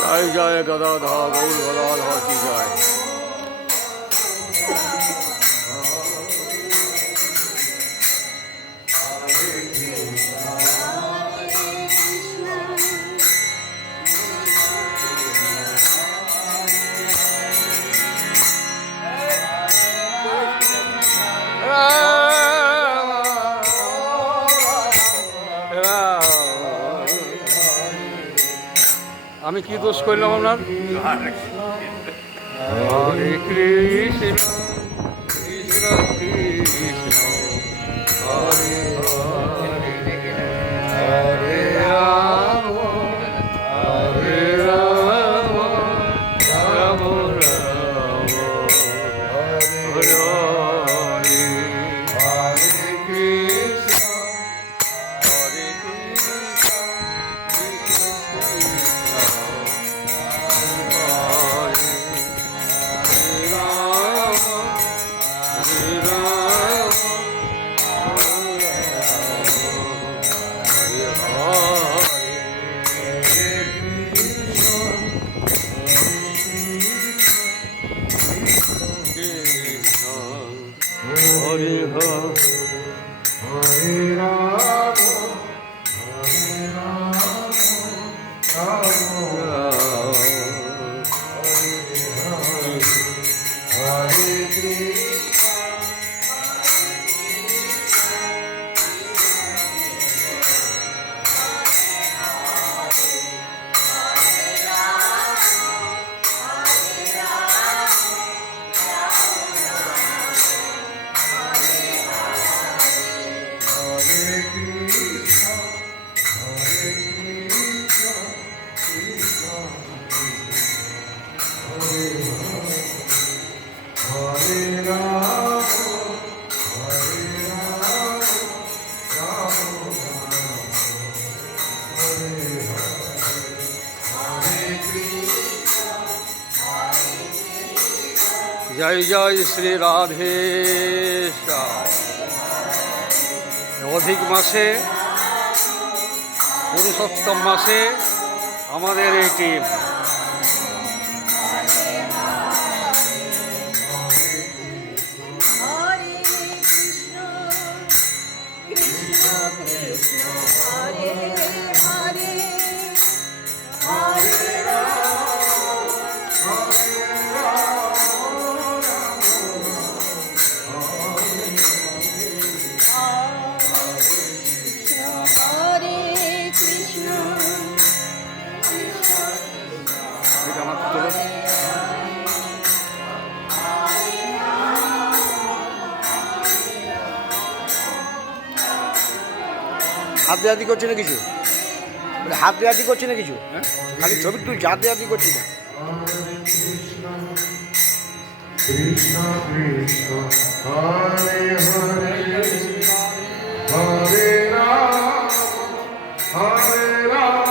জয় জয় গদাধর গৌর গদাধর কি জয়। আমি কি দোষ করলাম আপনার? হরে কৃষ্ণ কৃষ্ণ কৃষ্ণ হরে হরে রাম হরে রাম রাম রাম হরে হরে হরে কৃষ্ণ হরে কৃষ্ণ কৃষ্ণ Hare Rama, Hare জয় জয় শ্রী রাধে অধিক মাসে পুরুষোত্তম মাসে আমাদের এই টিম হাত দেওয়াদি করছে না কিছু, হাত দেওয়াদি করছে না কিছু, খালি ছবি তুলছে, হাত দেওয়াদি করছি না। কৃষ্ণ কৃষ্ণ হরে হরে হরে রাম হরে রাম